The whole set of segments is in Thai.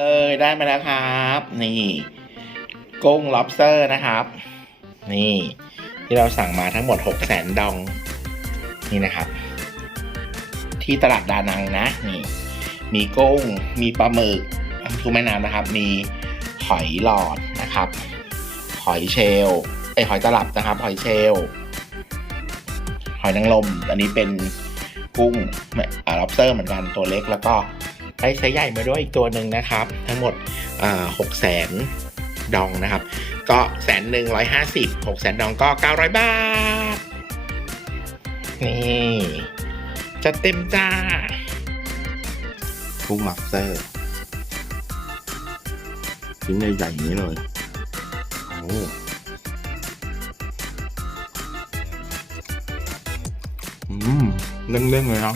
เอ้ยได้มาแล้วครับ นี่กุ้ง lobster นะครับ นี่ ที่เราสั่งมาทั้งหมด6 0 0แสนดอง นี่นะครับ ที่ตลาดดานังนะนี่ มีกุ้งมีปลาหมึกทุกแม่น้ำนะครับ มีหอยหลอดนะครับ หอยเชลไอหอยตลับนะครับ หอยเชลหอยนางรมอันนี้เป็นกุ้งอ่า lobster เหมือนกันตัวเล็กแล้วก็ ได้ไซส์ใหญ่มาด้วยอีกตัวหนึ่งนะครับ ทั้งหมดหกแสนดองนะครับ ก็แสนหนึ่งร้อยห้าสิบหกแสนดองก็เก้าร้อยบาท นี่จะเต็มจ้ากุ้ง lobster ชิ้นใหญ่ๆอย่างนี้เลย โอ้อืมเร่งๆเลยเนา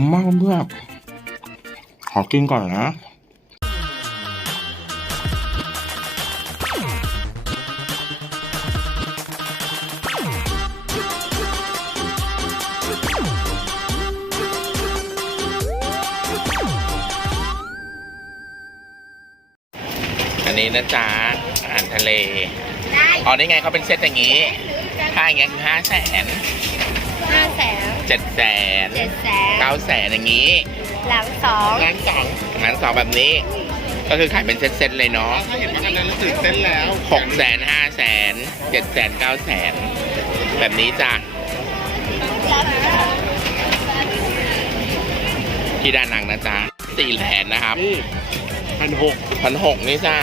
มมากเพื่อนขอกินก่อนนะอันนี้นะจ๊ะอาหารทะเลได้อ๋อนี่ไงเขาเป็นเซตอย่างนี้ ค่าอย่างเงี้ยคือห้าแสนห้าแสน เจ็ดแสนเจ็ดแสนเก้าแสนอย่างนี้หลังสองงานสองงานสองแบบนี้ ก็คือขายเป็นเซตๆเลยเนาะถ้าเห็นว่ากันนั้นรู้สึกเต้นแล้วหกแสนห้าแสนเจ็ดแสนเก้าแสนแบบนี้จ้ะที่ด้านนังนะจ๊ะสี่แสนนะครับนี่พันหกพันหกนี่จ้า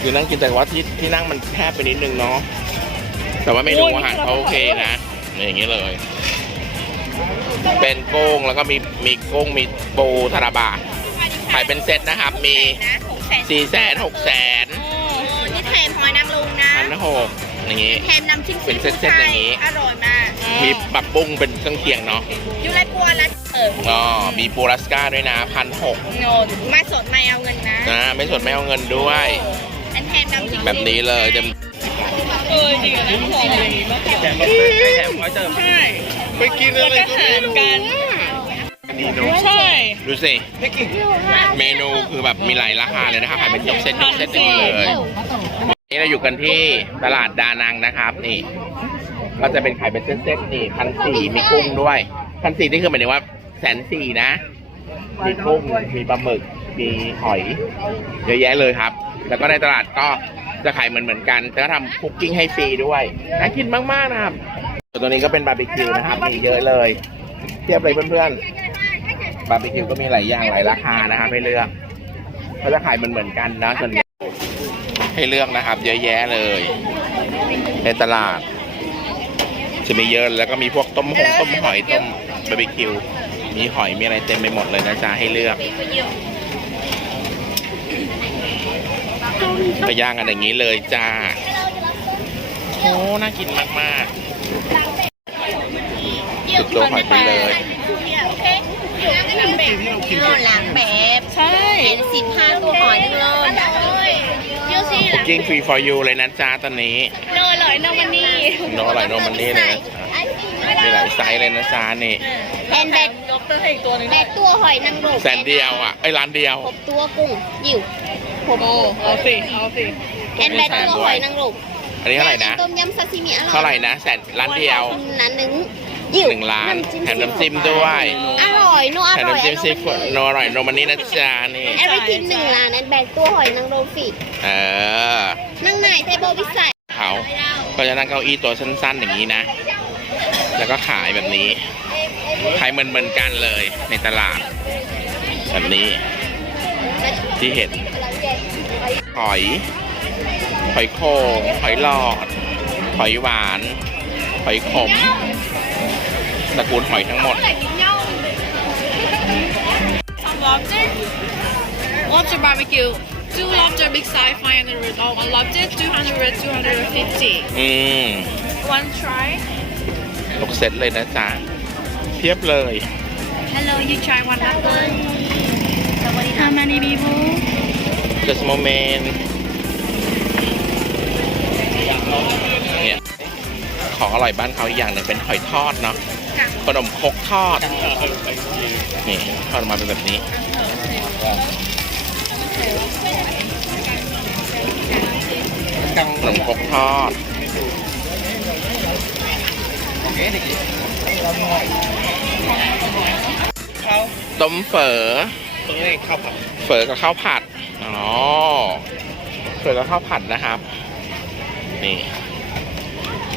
คือนั่งกินแต่ว่าที่ที่นั่งมันแคบไปนิดนึงเนาะแต่ว่าเมนูอาหารเขาโอเคนะอย่างนี้เลย เป็นกุ้งแล้วก็มีมีกุ้งมีปูทาราบะขายเป็นเซตนะครับ มีนะหกแสนสี่แสนหกแสนโอ้นี่แถมหอยนางรมนะพันหกอย่างนี้แถมน้ำจิ้มเป็นเซตๆอย่างนี้อร่อยมากมีปับปุ้งเป็นเครื่องเคียงเนาะอยู่ไรปัวนะเอออ๋อมีปูรัสก้าด้วยนะพันหกโนมาสดไม่เอาเงินนะนะไม่สดไม่เอาเงินด้วยอันแถมน้ำจิ้มแบบนี้เลยเต็มเออจริงเหรอน้ำหอมเลยแถมมาแถมร้อยเติมใช่ ไปกินอะไรก็ไม่รู้กันนี่ดูใช่ดูสิเมนูคือแบบมีหลายราคาเลยนะครับขายเป็นยกเซตยกเซตอย่างนี้เลยนี่เราอยู่กันที่ตลาดดานังนะครับ นี่ ก็จะเป็นขายเป็นเซตๆนี่พันสี่มีกุ้งด้วยพันสี่นี่คือหมายถึงว่าแสนสี่นะ มีกุ้งมีปลาหมึกมีหอยเยอะแยะเลยครับ แล้วก็ในตลาดก็จะขายเหมือนเหมือนๆกันแต่ก็ทำคุกกิ้งให้ฟรีด้วยน่ากินมากๆนะครับส่วน ตัวนี้ก็เป็นบาร์บีคิวนะครับมีเยอะเลยเทียบเลยเพื่อนๆบาร์บีคิวก็มีหลายอย่างหลายราคานะครับให้เลือกเขาจะขายมือนเหมือนกันนะส่วนใหญ่ให้เลือกนะครับ เยอะแยะเลย ในตลาด จะมีเยอะแล้วก็มีพวกต้มหงต้มหอยต้มบาร์บีคิว มีหอยมีอะไรเต็มไปหมดเลยนะจ๊ะให้เลือกก็ย่างกันอย่างนี้เลยจ้าโอ้น่ากินมากๆ สุดตัวหอยไปเลยหลังแบบใช่เห็นสิบห้าตัวหอยนึงเลยเยอะสิหลังกิ้งฟรี for you เลยนะจ๊ะตอนนี้โนอร่อยโนมันนี่โนอร่อยโนมันนี่เลยนะจ๊ะมีหลายไซส์เลยนะจ๊ะนี่แอนแบกแบกตัวหอยนางรมแสนเดียวอะไอ้ยร้านเดียวหกตัวกุ้งยิวผมโอ้เอาสิเอาสิแอนแบกตัวหอยนางรมอันนี้เท่าไหร่นะต้มยำซาซิมิอร่อยเท่าไหร่นะแสนร้านเดียวนั้นหนึ่งยิว หนึ่งล้านแถมน้ำจิ้มด้วย อร่อยโนอแถมร่อยน้ำจิ้มซีฟู้ดโนอร่อยโนมันนี่นะจ๊ะนี่ แอร์ทิมหนึ่งล้านแอนแบกตัวหอยนางรมฟรีเออนั่งไหนเทเบิลวิสัยเขาก็จะนั่งเก้าอี้ตัวสั้นๆอย่างนี้นะ แล้วก็ขายแบบนี้ ขายเหมือนๆกันเลยในตลาด แบบนี้ที่เห็น หอย หอยโข่งหอยหลอด หอยหวาน หอยขม ตระกูลหอยทั้งหมด lobster. Lobster barbecue. Two lobster big size, 500. Oh, one lobster, 200, 250. อืม One try. ตกเซตเลยนะจ๊ะเทียบเลย Hello, you try one apple. Somebody How many people? just moment เนี่ยของอร่อยบ้านเขาอีกอย่างหนึ่งเป็นหอยทอดเนาะ ขนมครกทอด นี่ทอดออกมาเป็นแบบนี้ ขนมครกทอดต้มเฝอตรงนี้ข้าวผัดเฝอกับข้าวผัด อ๋อ เฝอกับข้าวผัดนะครับ นี่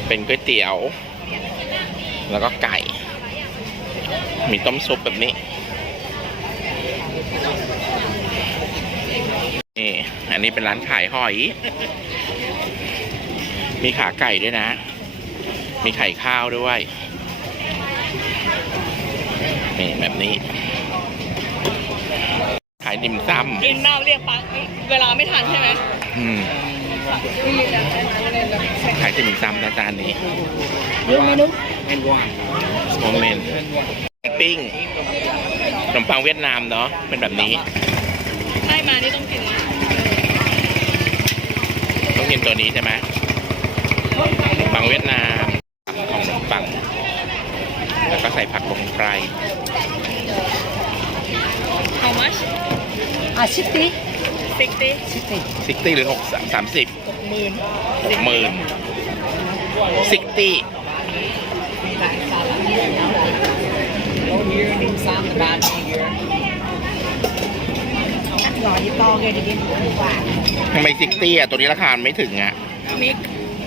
เป็นก๋วยเตี๋ยว แล้วก็ไก่ มีต้มซุปแบบนี้ นี่ อันนี้เป็นร้านขายหอย มีขาไก่ด้วยนะ มีไข่ข้าวด้วย นี่แบบนี้ ขายดิมซ้ำกินน้ำเรียกปังเวลาไม่ทันใช่ไหมอืมขายติ่มซำนะจานนี้โมเมนต์ ปิ้งขนมปังเวียดนามเนาะเป็นแบบนี้ใช่มานี่ต้องกินนะต้องกินตัวนี้ใช่ไหมขนมปังเวียดนามของขนมปัง แล้วก็ใส่ผักลงไป How much อะชิปปี้ sixty ชิปปี้ซิกตี้หรือหกสามสิบหกหมื่นซิกตี้ห น่อยตองไงดีดีกว่าทำไมซิกตี้อะ ตัวนี้ราคาไม่ถึงอะ มิก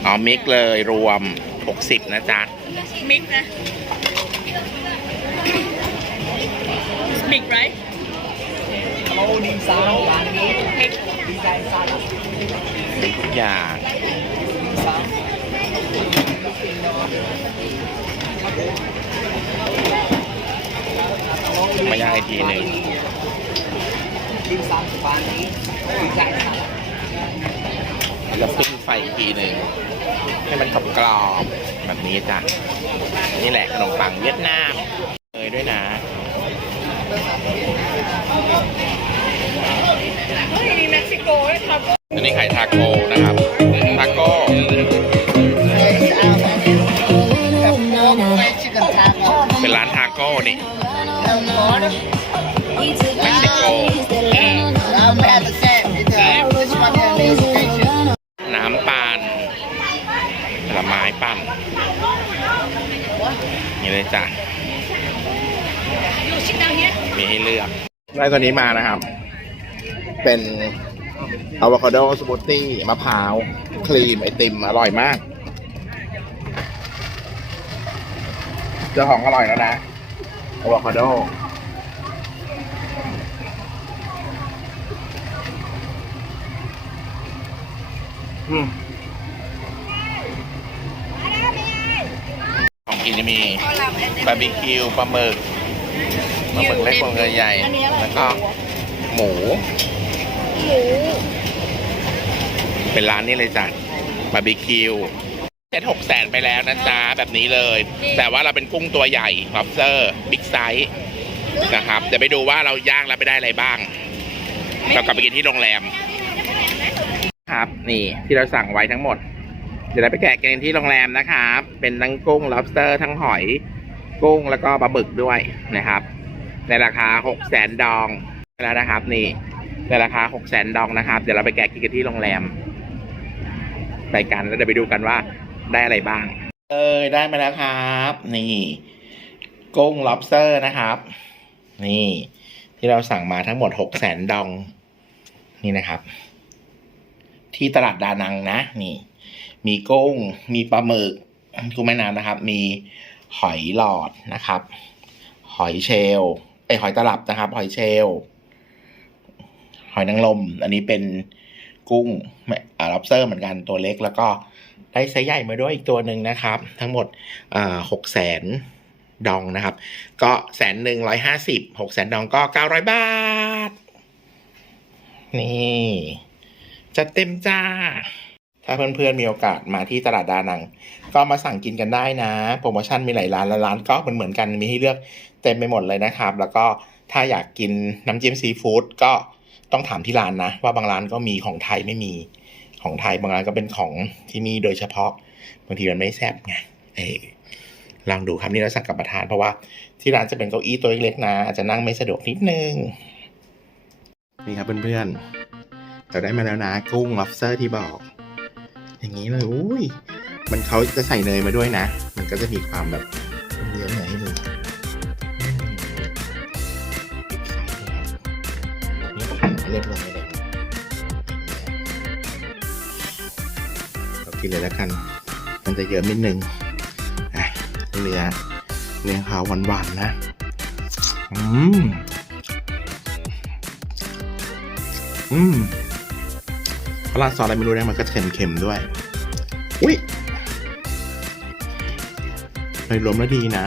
อ๋อ มิกเลยรวม 60 นะจ๊ะ มิกนะ มิก right ทุกอย่าง มาย่างอีกทีหนึ่งแล้วขึ้นไฟอีกทีหนึ่งให้มันกรอบกรอบๆแบบนี้จ้ะนี่แหละขนมปังเวียดนามเลยด้วยนะเฮ้ยมีเม็กซิโกด้วยครับอันนี้ขายทาโก้นะครับ เลยจ้ะมีให้เลือกได้ตัวนี้มานะครับ เป็นอะโวคาโดสมูทตี้มะพร้าว ครีม ไอติม อร่อยมาก เจ้าของอร่อยแล้วนะอะโวคาโดอืม กินจะมีบาร์บีคิวปลาหมึกปลาหมึกเล็กปลาหมึกใหญ่ แล้วก็หมูหมู เป็นร้านนี้เลยจ้ะบาร์บีคิวเซ็ตหกแสนไปแล้วนะจ๊ะแบบนี้เลย แต่ว่าเราเป็นกุ้งตัวใหญ่ลอบสเตอร์บิ๊กไซส์นะครับเดี๋ยวไปดูว่าเราย่างแล้วไปได้อะไรบ้าง เรากลับไปกินที่โรงแรม ครับนี่ที่เราสั่งไว้ทั้งหมด เดี๋ยวเราไปแกะกันที่โรงแรมนะครับ เป็นทั้งกุ้ง lobster ทั้งหอย กุ้งแล้วก็ปลาบึกด้วยนะครับ ในราคาหกแสนดองแล้วนะครับ นี่ในราคาหกแสนดองนะครับ เดี๋ยวเราไปแกะกินกันที่โรงแรม ไปกันแล้วเดี๋ยวไปดูกันว่าได้อะไรบ้าง เอ้ยได้มาแล้วครับ นี่กุ้ง lobster นะครับ นี่ ที่เราสั่งมาทั้งหมดหกแสนดอง นี่นะครับ ที่ตลาดดานังนะ นี่ มีกุ้ง มีปลาหมึกกุ้งแม่น้ำนะครับ มีหอยหลอดนะครับ หอยเชลลไอหอยตลับนะครับ หอยเชลลหอยนางรมอันนี้เป็นกุ้งอ่า lobster เหมือนกันตัวเล็ก แล้วก็ได้ไซส์ใหญ่มาด้วยอีกตัวหนึ่งนะครับ ทั้งหมดอ่าหกแสนดองนะครับ ก็แสนหนึ่งร้อยห้าสิบหกแสนดองก็เก้าร้อยบาท นี่ จัดเต็มจ้า ถ้าเพื่อนๆมีโอกาสมาที่ตลาดดานัง ก็มาสั่งกินกันได้นะ โปรโมชั่นมีหลายร้านและร้านก็เหมือนเหมือนๆกันมีให้เลือกเต็มไปหมดเลยนะครับ แล้วก็ถ้าอยากกินน้ำจิ้มซีฟู้ดก็ต้องถามที่ร้านนะ ว่าบางร้านก็มีของไทยไม่มีของไทยบางร้านก็เป็นของที่นี่โดยเฉพาะบางทีมันไม่แซ่บไงเออลองดูครับนี่เราสั่งกลับประทานเพราะว่าที่ร้านจะเป็นเก้าอี้ตัวเล็กๆนะ อาจจะนั่งไม่สะดวกนิดนึง นี่ครับเพื่อนๆเราได้มาแล้วนะ กุ้ง lobster ที่บอก อย่างนี้เลยอุ้ยมันเขาจะใส่เนยมาด้วยนะ มันก็จะมีความแบบเยอะหน่อยให้ดูอืมนี่เรียบร้อยเลยเรากินเลยแล้วกัน มันจะเยอะนิดนึงอะเนื้อเนื้อขาวหวานๆนะ อืม อืม เพราะราซอสอะไรไม่รู้นะมันก็เค็มๆด้วย อุ้ยโดยรวมแล้วดีนะ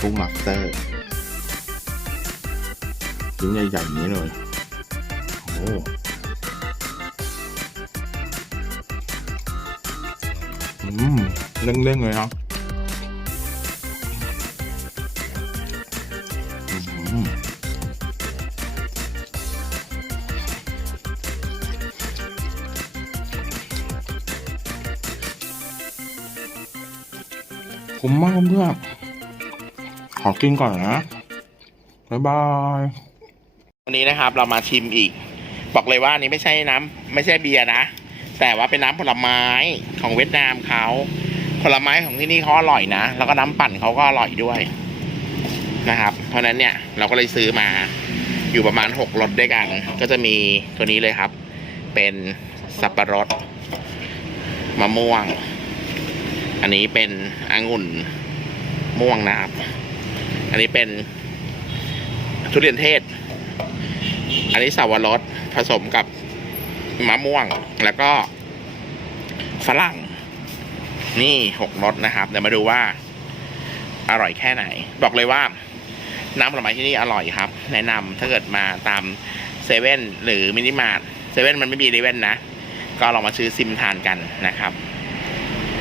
กุ้งมัสเตอร์ชิ้นใหญ่ๆอย่างนี้เลย โอ้อืมเร่งๆเลยเนา เพื่อนขอกินก่อนนะบ๊ายบายวันนี้นะครับ เรามาชิมอีก บอกเลยว่าอันนี้ไม่ใช่น้ำไม่ใช่เบียร์นะ แต่ว่าเป็นน้ำผลไม้ของเวียดนามเขาผลไม้ของที่นี่เขาอร่อยนะ แล้วก็น้ำปั่นเขาก็อร่อยด้วยนะครับ เพราะฉะนั้นเนี่ยเราก็เลยซื้อมาอยู่ประมาณหกรสด้วยกัน ก็จะมีตัวนี้เลยครับ เป็นสับปะรดมะม่วง อันนี้เป็นองุ่น ม่วงนะครับ อันนี้เป็นทุเรียนเทศ อันนี้สาวรสผสมกับมะม่วงแล้วก็ฝรั่ง นี่หกรสนะครับ เดี๋ยวมาดูว่า อร่อยแค่ไหน บอกเลยว่าน้ำผลไม้ที่นี่อร่อยครับ แนะนำถ้าเกิดมาตามเซเว่นหรือมินิมาร์ทเซเว่นมันไม่มีเซเว่นนะ ก็ลองมาซื้อซิมทานกันนะครับ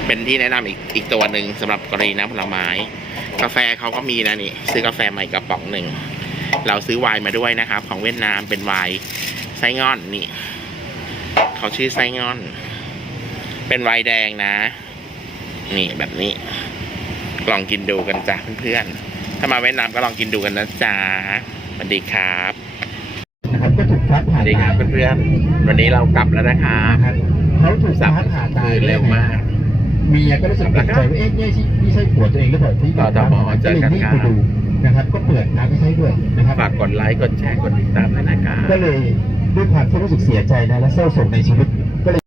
เป็นที่แนะนำอีกอีกตัวหนึ่งสำหรับกรณีน้ำผลไม้ กาแฟเขาก็มีนะนี่ ซื้อกาแฟใหม่กระป๋องหนึ่ง เราซื้อไวน์มาด้วยนะครับ ของเวียดนามเป็นไวน์ไส้งอนนี่เขาชื่อไส้งอน เป็นไวน์แดงนะ นี่แบบนี้ ลองกินดูกันจ้ะเพื่อนๆถ้ามาเวียดนามก็ลองกินดูกันนะจ๊ะสวัสดีครับนะครับก็ถูกฟ้าสผ่าวัสดีครับตายเพื่อนๆวันนี้เรากลับแล้วนะครับนะครับเขาถูกสัฟ้าบผ่าตายเร็วมาก เมียก็รู้สึกแปลกใจว่าเอ๊ะนี่ใช่นี่ใช่ผัวตัวเองหรือเปล่าที่ต่อต่อหมอเจก็อเลยกันรีบครับไปดูนะครับ ก็เปิดทางให้ใช้ด้วยนะครับฝากกดไลค์กดแชร์กดติดตามด้วยนะครับก็เลยด้วยความที่รู้สึกเสียใจนะและเศร้าโศกในชีวิต